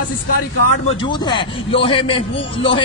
پاس اس کا ریکارڈ موجود ہے لوہے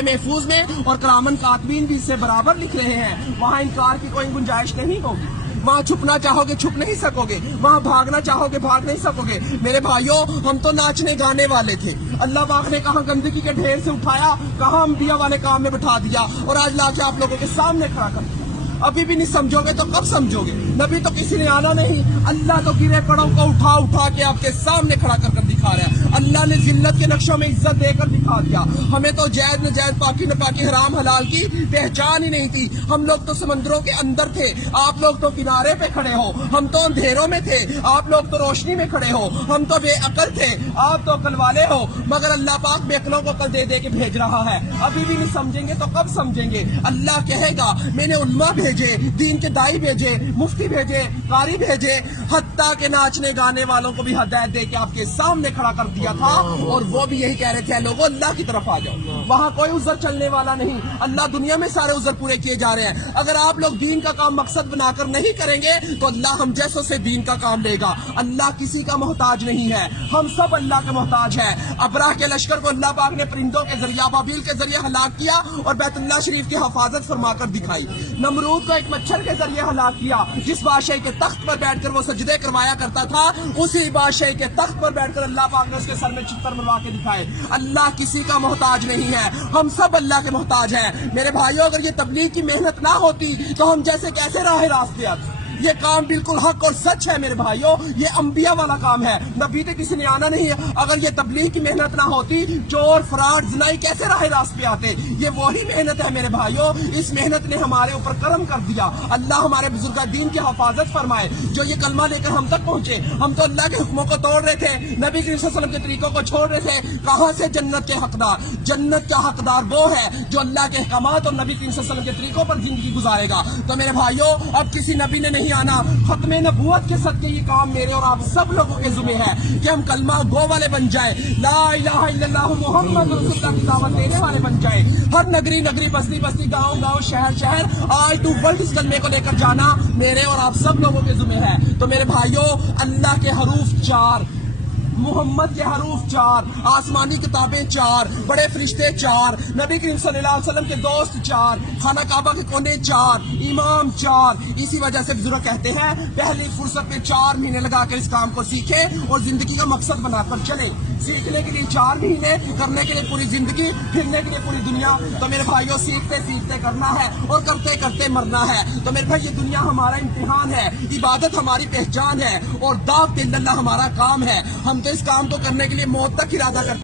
محفوظ میں، اور کرامن کاتبین بھی اس سے برابر لکھ رہے ہیں. وہاں انکار کی کوئی گنجائش نہیں ہوگی. وہاں چھپنا چاہو گے چھپ نہیں سکو گے، وہاں بھاگنا چاہو گے بھاگ نہیں سکو گے. میرے بھائیوں، ہم تو ناچنے گانے والے تھے، اللہ پاک نے کہاں گندگی کے ڈھیر سے اٹھایا، کہاں انبیاء والے کام میں بٹھا دیا، اور آج لا کے آپ لوگوں کے سامنے کھڑا کر دیا. ابھی بھی نہیں سمجھو گے تو کب سمجھو گے؟ نبی تو کسی نے آنا نہیں، اللہ تو گرے پڑوں کو اٹھا کے آپ کے سامنے کھڑا کر دکھا رہا ہے. اللہ نے ذلت کے نقشوں میں عزت دے کر دکھا دیا. ہمیں تو جائز نجائز، پاکی ناپاکی، حرام حلال کی پہچان ہی نہیں تھی. ہم لوگ تو سمندروں کے اندر تھے، آپ لوگ تو کنارے پہ کھڑے ہو. ہم تو اندھیروں میں تھے، آپ لوگ تو روشنی میں کھڑے ہو. ہم تو بے عقل تھے، آپ تو عقل والے ہو. مگر اللہ پاک بے عقلوں کو عقل دے دے کے بھیج رہا ہے. ابھی بھی نہیں سمجھیں گے تو کب سمجھیں گے؟ اللہ کہے گا میں نے علماء بھیجے، دین کے دائی بھیجے، مفتی بھیجے، قاری بھیجے، حتیٰ کہ ناچنے گانے والوں کو بھی ہدایت دے کے آپ کے سامنے کھڑا کر دیا تھا، اور وہ بھی یہی کہہ رہے تھے لوگوں اللہ کی طرف آ جاؤ. وہاں کوئی عذر چلنے والا نہیں. اللہ دنیا میں سارے عذر پورے کیے جا رہے ہیں. اگر آپ لوگ دین کا کام مقصد بنا کر نہیں کریں گے تو اللہ ہم جیسوں سے دین کا کام لے گا. اللہ کسی کا محتاج نہیں ہے، ہم سب اللہ کے محتاج ہیں. ابراہ کے لشکر کو اللہ پاک نے پرندوں کے ذریعے، ابابیل کے ذریعے ہلاک کیا اور بیت اللہ شریف کی حفاظت فرما کر دکھائی. نمرود کو ایک مچھر کے ذریعے ہلاک کیا. جس بادشاہ کے تخت پر بیٹھ کر وہ سجدے کروایا کرتا تھا، اسی بادشاہ کے تخت پر بیٹھ کر اللہ پاک نے اس کے سر میں چھتر مروا کے دکھائے. اللہ کسی کا محتاج نہیں ہے، ہم سب اللہ کے محتاج ہیں. میرے بھائیوں، اگر یہ تبلیغ کی محنت نہ ہوتی تو ہم جیسے کیسے راہ راستے آتے. یہ کام بالکل حق اور سچ ہے میرے بھائیوں، یہ انبیاء والا کام ہے، نبی تو کسی نے آنا نہیں ہے. اگر یہ تبلیغ کی محنت نہ ہوتی، چور، فراڈ، زنائی کیسے راہ راست پہ آتے؟ یہ وہی محنت ہے میرے بھائیوں. اس محنت نے ہمارے اوپر کرم کر دیا. اللہ ہمارے بزرگاں دین کی حفاظت فرمائے جو یہ کلمہ لے کر ہم تک پہنچے. ہم تو اللہ کے حکموں کو توڑ رہے تھے، نبی کریم صلی اللہ علیہ وسلم کے طریقوں کو چھوڑ رہے تھے. کہاں سے جنت کے حقدار؟ جنت کا حقدار وہ ہے جو اللہ کے احکامات اور نبی کریم صلی اللہ علیہ وسلم کے طریقوں پر زندگی گزارے گا. تو میرے بھائیوں، اب کسی نبی نے نہیں آنا. ختم نبوت کے صدقے یہ کام میرے اور آپ سب لوگوں کے ذمہ ہے کہ ہم کلمہ گو والے بن جائیں، لا الہ الا اللہ محمد رسول اللہ کی دعوت دینے والے بن جائیں. ہر نگری نگری، بستی بستی، گاؤں گاؤں، شہر شہر، آل ٹو ورلڈ اس کلمے کو لے کر جانا میرے اور آپ سب لوگوں کے ذمہ ہے. تو میرے بھائیوں، اللہ کے حروف 4، محمد کے حروف 4، آسمانی کتابیں 4، بڑے فرشتے 4، نبی کریم صلی اللہ علیہ وسلم کے دوست 4، خانہ کعبہ کے کونے 4، امام 4. اسی وجہ سے بزرگ کہتے ہیں پہلی فرصت میں 4 مہینے لگا کر اس کام کو سیکھیں اور زندگی کا مقصد بنا کر چلیں. سیکھنے کے لیے 4 مہینے، کرنے کے لیے پوری زندگی، پھرنے کے لیے پوری دنیا. تو میرے بھائیوں، سیکھتے سیکھتے کرنا ہے اور کرتے کرتے مرنا ہے. تو میرے بھائی، یہ دنیا ہمارا امتحان ہے، عبادت ہماری پہچان ہے، اور دعوت اللہ ہمارا کام ہے. ہم تو اس کام کو کرنے کے لیے موت تک ارادہ کرتے ہیں.